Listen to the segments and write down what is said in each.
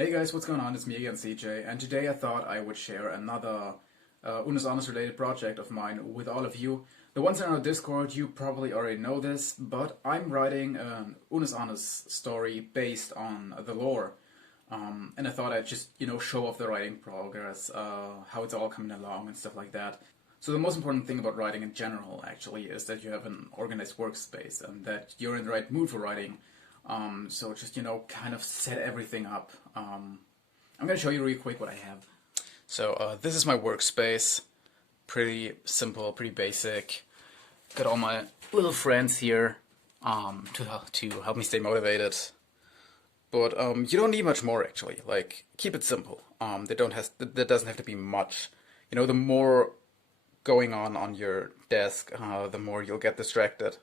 Hey guys, what's going on? It's me again, CJ, and today I thought I would share another Unus Annus related project of mine with all of you. The ones in our Discord, you probably already know this, but I'm writing an Unus Annus story based on the lore. And I thought I'd just, show off the writing progress, how it's all coming along and stuff like that. So the most important thing about writing in general, actually, is that you have an organized workspace and that you're in the right mood for writing. So just, kind of set everything up. I'm going to show you real quick what I have. So this is my workspace. Pretty simple, pretty basic. Got all my little friends here to help me stay motivated. But you don't need much more, actually. Like, keep it simple. There doesn't have to be much. The more going on your desk, the more you'll get distracted.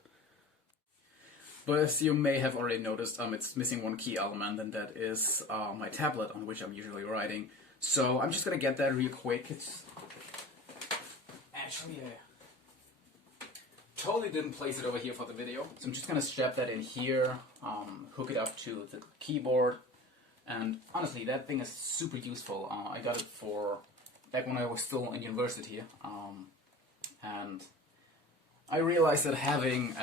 But as you may have already noticed, it's missing one key element, and that is my tablet on which I'm usually writing. So I'm just gonna get that real quick. It's actually totally didn't place it over here for the video. So I'm just gonna strap that in here, hook it up to the keyboard, and honestly, that thing is super useful. I got it for back when I was still in university, and I realized that having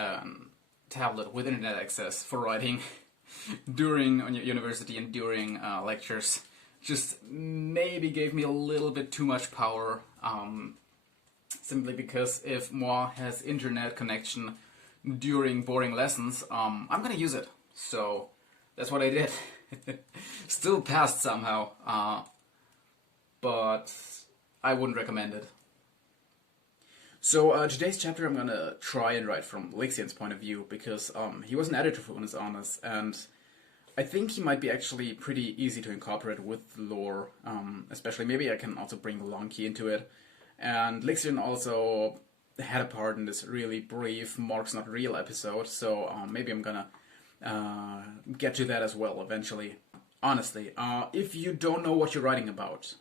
tablet with internet access for writing during university and during lectures just maybe gave me a little bit too much power, simply because if moi has internet connection during boring lessons, I'm gonna use it. So that's what I did. Still passed somehow, but I wouldn't recommend it. So today's chapter I'm gonna try and write from Lixian's point of view, because he was an editor for Unus Annus, and I think he might be actually pretty easy to incorporate with lore, especially maybe I can also bring the long key into it. And Lixian also had a part in this really brief Mark's Not Real episode, so maybe I'm gonna get to that as well eventually. Honestly, if you don't know what you're writing about,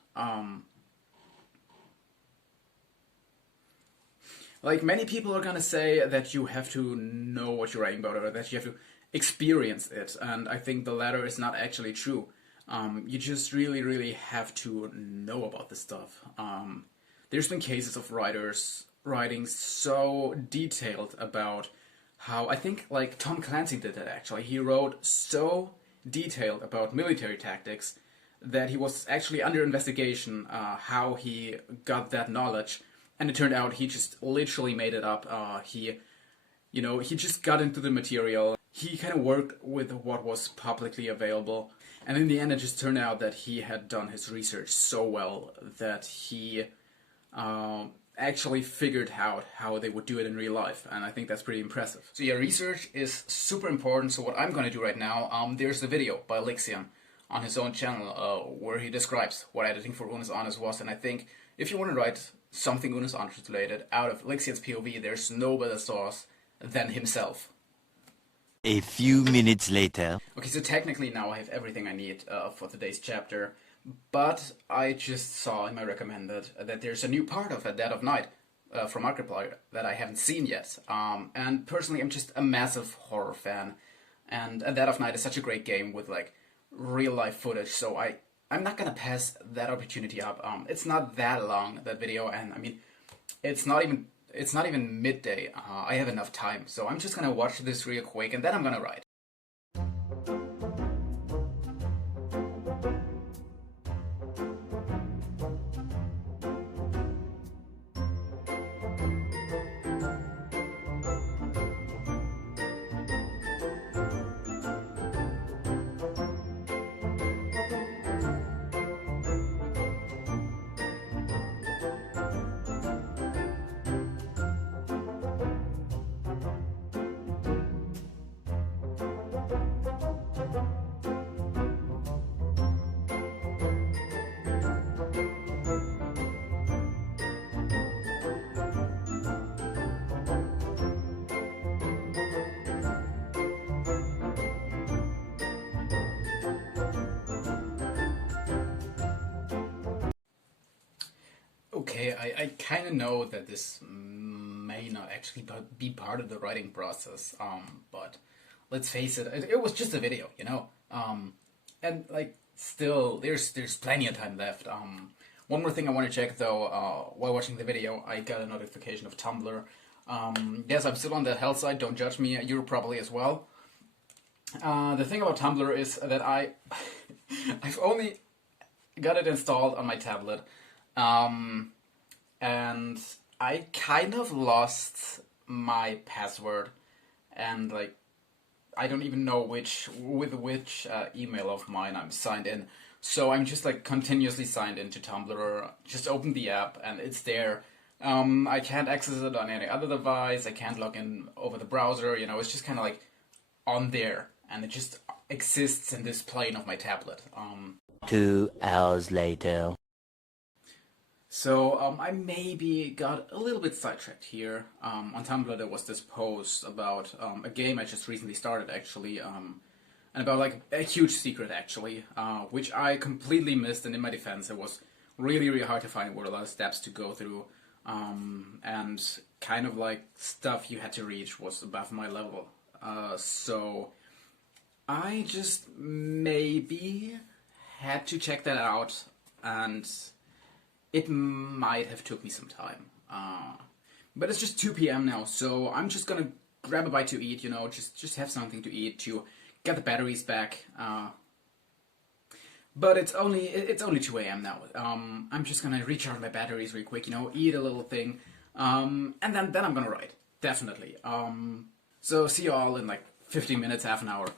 like, many people are gonna say that you have to know what you're writing about, or that you have to experience it, and I think the latter is not actually true. You just really have to know about this stuff. There's been cases of writers writing so detailed about how, I think, like, Tom Clancy did that actually. He wrote so detailed about military tactics that he was actually under investigation how he got that knowledge. And it turned out he just literally made it up. He just got into the material. He kind of worked with what was publicly available. And in the end, it just turned out that he had done his research so well that he actually figured out how they would do it in real life. And I think that's pretty impressive. So yeah, research is super important. So what I'm going to do right now, there's a video by Lixian on his own channel where he describes what editing for Unus Annus was. And I think if you want to write something Unus Annus related out of Lixian's POV, there's no better source than himself. A few minutes later. Okay, so technically now I have everything I need for today's chapter, but I just saw in my recommended that there's a new part of A Dead of Night from Markiplier that I haven't seen yet. And personally, I'm just a massive horror fan, and A Dead of Night is such a great game with, like, real life footage, so I'm not gonna pass that opportunity up. It's not that long, that video, and I mean, it's not even midday. I have enough time, so I'm just gonna watch this real quick, and then I'm gonna write. Okay, I kind of know that this may not actually be part of the writing process, but let's face it, it was just a video, and like, still, there's plenty of time left. One more thing I want to check though, while watching the video, I got a notification of Tumblr. Yes, I'm still on the hell side, don't judge me, you're probably as well. The thing about Tumblr is that I've only got it installed on my tablet, and I kind of lost my password, and like I don't even know which email of mine I'm signed in. So I'm just like continuously signed into Tumblr. Just open the app and it's there. I can't access it on any other device. I can't log in over the browser. You know, it's just kind of like on there, and it just exists in this plane of my tablet. 2 hours later. So I maybe got a little bit sidetracked here. On Tumblr there was this post about a game I just recently started actually, and about like a huge secret actually, which I completely missed, and in my defense it was really hard to find. There were a lot of steps to go through, and kind of like stuff you had to reach was above my level. So I just maybe had to check that out, and it might have took me some time. But it's just 2 p.m. now, so I'm just gonna grab a bite to eat, you know, just have something to eat to get the batteries back. But it's only 2 a.m. now. I'm just gonna recharge my batteries real quick, you know, eat a little thing, and then I'm gonna write, definitely. So see you all in like 15 minutes, half an hour.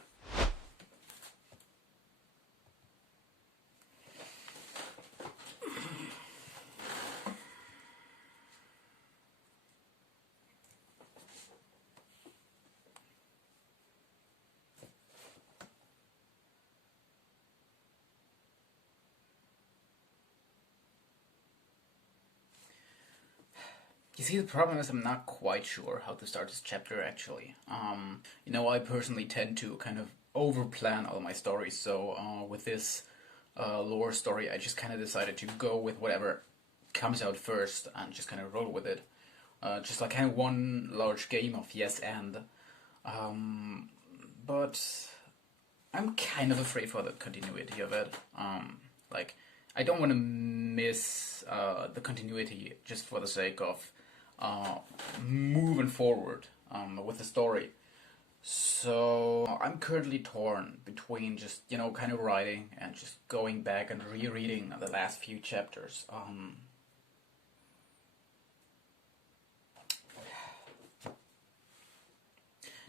You see, the problem is I'm not quite sure how to start this chapter, actually. You know, I personally tend to kind of over-plan all my stories, so with this lore story, I just kind of decided to go with whatever comes out first and just kind of roll with it. Just like kind of one large game of yes and. But I'm kind of afraid for the continuity of it. Like, I don't want to miss the continuity just for the sake of moving forward with the story. So I'm currently torn between just, you know, kind of writing and just going back and rereading the last few chapters.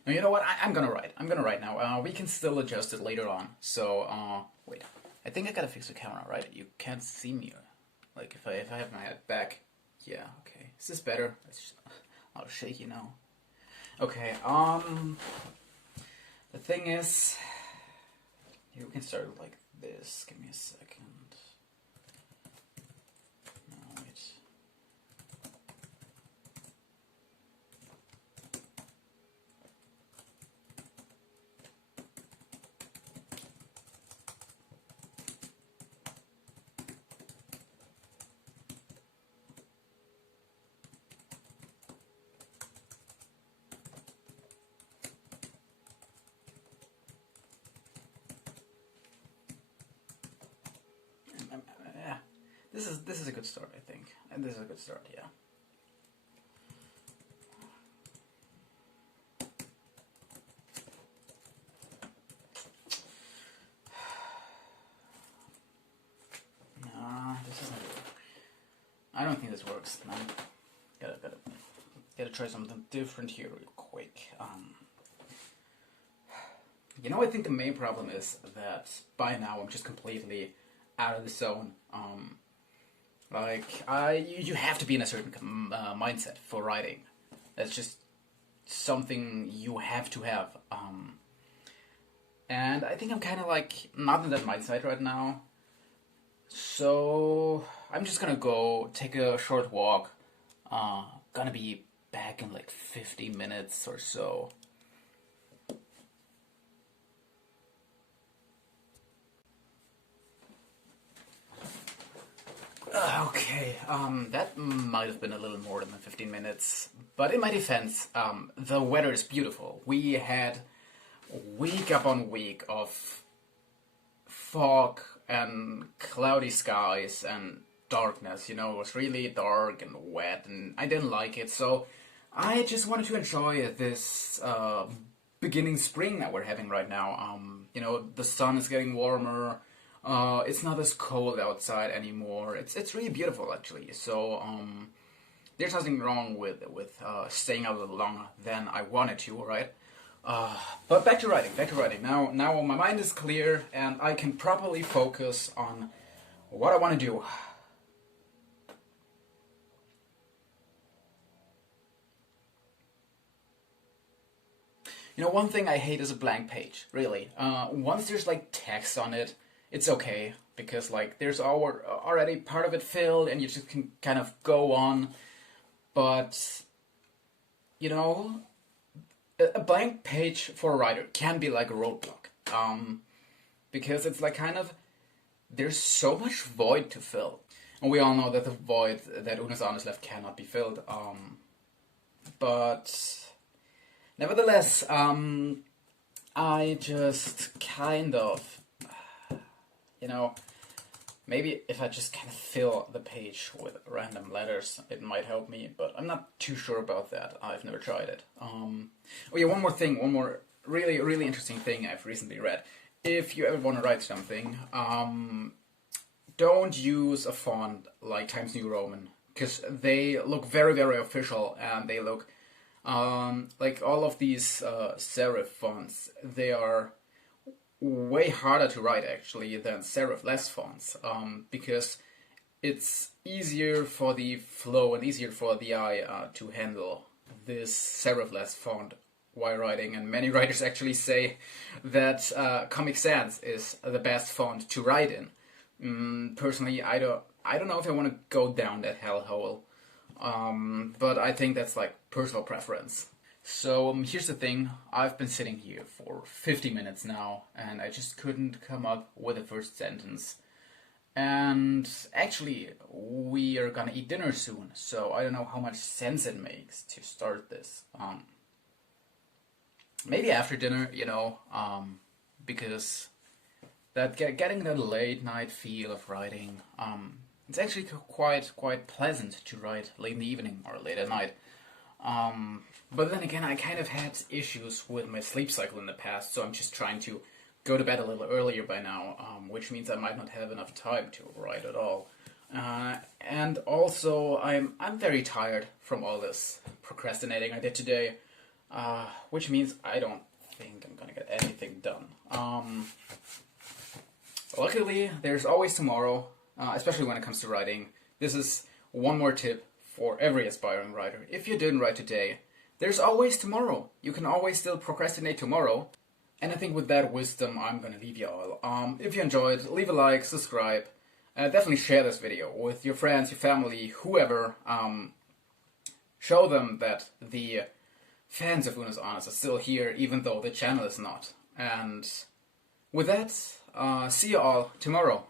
Now, you know what? I'm gonna write. I'm gonna write now. We can still adjust it later on. So, wait. I think I gotta fix the camera, right? You can't see me. Like, if I have my head back. Yeah, okay. Is this better? It's just a lot shaky now. Okay, the thing is, you can start like this. Give me a second. No, wait. Yeah, this is a good start, I think, and this is a good start, yeah. Nah, this isn't. I don't think this works. No. Gotta try something different here real quick. You know, I think the main problem is that by now I'm just completely out of the zone. Like, you have to be in a certain mindset for writing. That's just something you have to have. And I think I'm kind of like not in that mindset right now. So I'm just gonna go take a short walk. Gonna be back in like 50 minutes or so. Okay, that might have been a little more than 15 minutes, but in my defense, the weather is beautiful. We had week upon week of fog and cloudy skies and darkness. It was really dark and wet, and I didn't like it. So I just wanted to enjoy this beginning spring that we're having right now. The sun is getting warmer. It's not as cold outside anymore. It's really beautiful, actually. So there's nothing wrong with staying out a little longer than I wanted to, right? But back to writing. Now my mind is clear and I can properly focus on what I want to do. One thing I hate is a blank page, really. Once there's like text on it, it's okay, because like there's already part of it filled and you just can kind of go on. But, a blank page for a writer can be like a roadblock. Because it's like there's so much void to fill. And we all know that the void that Unos Arnes left cannot be filled. But nevertheless, I just maybe if I just fill the page with random letters, it might help me, but I'm not too sure about that. I've never tried it. Oh yeah, one more really, really interesting thing I've recently read. If you ever want to write something, don't use a font like Times New Roman, because they look very, very official, and they look like all of these serif fonts. They are way harder to write actually than serif-less fonts, because it's easier for the flow and easier for the eye to handle this serif-less font while writing. And many writers actually say that Comic Sans is the best font to write in. Personally, I don't know if I want to go down that hellhole, but I think that's like personal preference. So here's the thing, I've been sitting here for 50 minutes now, and I just couldn't come up with the first sentence. And actually, we are gonna eat dinner soon, so I don't know how much sense it makes to start this. Maybe after dinner, because getting that late night feel of writing, it's actually quite pleasant to write late in the evening or late at night. But then again, I kind of had issues with my sleep cycle in the past, so I'm just trying to go to bed a little earlier by now, which means I might not have enough time to write at all. And also, I'm very tired from all this procrastinating I did today, which means I don't think I'm gonna get anything done. Luckily, there's always tomorrow, especially when it comes to writing. This is one more tip for every aspiring writer. If you didn't write today, there's always tomorrow. You can always still procrastinate tomorrow. And I think with that wisdom, I'm gonna leave you all. If you enjoyed, leave a like, subscribe, definitely share this video with your friends, your family, whoever. Show them that the fans of Unos Arnes are still here, even though the channel is not. And with that, see you all tomorrow.